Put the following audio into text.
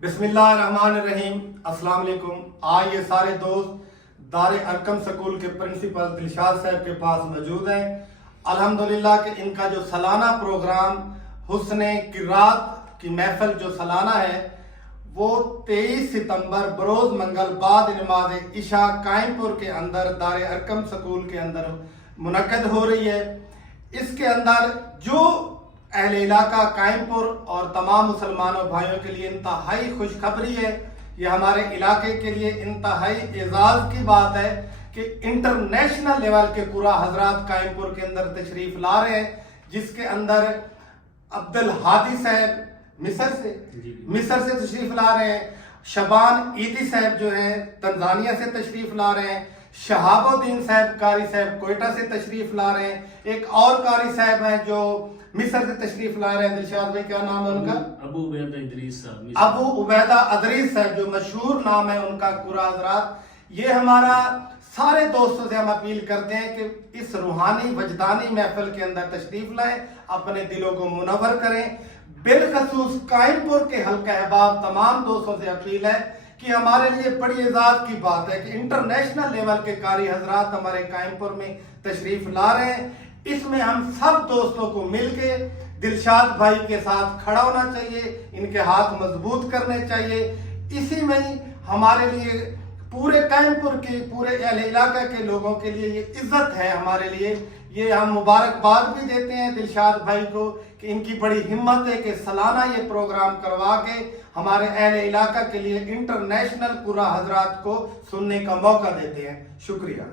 बिस्मिल्लाहिर्रहमानिर्रहीम। अस्सलाम वालेकुम। आज ये सारे दोस्त दारे अरकम स्कूल के प्रिंसिपल दिलशाद साहब के पास मौजूद हैं। अल्हम्दुलिल्लाह कि इनका जो सालाना प्रोग्राम हुस्ने किरात की महफिल जो सालाना है वो 23 सितंबर बरोज मंगल बाद नमाज इशा कायमपुर के अंदर दारे अरकम स्कूल के अंदर मुनक्कद हो रही है। इसके अंदर जो अहले इलाका कायमपुर और तमाम मुसलमानों भाइयों के लिए इंतहाई खुशखबरी है। ये हमारे इलाके के लिए इंतहाई एजाज की बात है कि इंटरनेशनल लेवल के कुरा हजरात कायमपुर के अंदर तशरीफ ला रहे हैं, जिसके अंदर अब्दुल हादी साहब मिस्र से तशरीफ ला रहे हैं, शबान ईदी साहब जो है तंजानिया से तशरीफ ला रहे हैं, शहाबुद्दीन साहब कारी साहब कोयटा से तशरीफ ला रहे हैं, एक और कारी साहब हैं जो मिस्र से तशरीफ ला रहे हैं। दिलशाद भाई क्या नाम है उनका? अबू उबैदा अदरीस साहब जो मशहूर नाम है उनका। कुरा हजरात, ये हमारा सारे दोस्तों से हम अपील करते हैं कि इस रूहानी वजदानी महफिल के अंदर तशरीफ लाएं, अपने दिलों को मुनव्वर करें। बिलखसूस कायमपुर के हल्का अहबाब तमाम दोस्तों से अपील है कि हमारे लिए बड़ी एजाज की बात है कि इंटरनेशनल लेवल के कारी हजरात हमारे कायमपुर में तशरीफ ला रहे हैं। इसमें हम सब दोस्तों को मिलके दिलशाद भाई के साथ खड़ा होना चाहिए, इनके हाथ मजबूत करने चाहिए। इसी में ही हमारे लिए पूरे कायमपुर के पूरे अहले इलाका के लोगों के लिए ये इज्जत है हमारे लिए। ये हम मुबारकबाद भी देते हैं दिलशाद भाई को कि इनकी बड़ी हिम्मत है कि सालाना ये प्रोग्राम करवा के हमारे अहले इलाका के लिए इंटरनेशनल कुरा हजरात को सुनने का मौका देते हैं। शुक्रिया।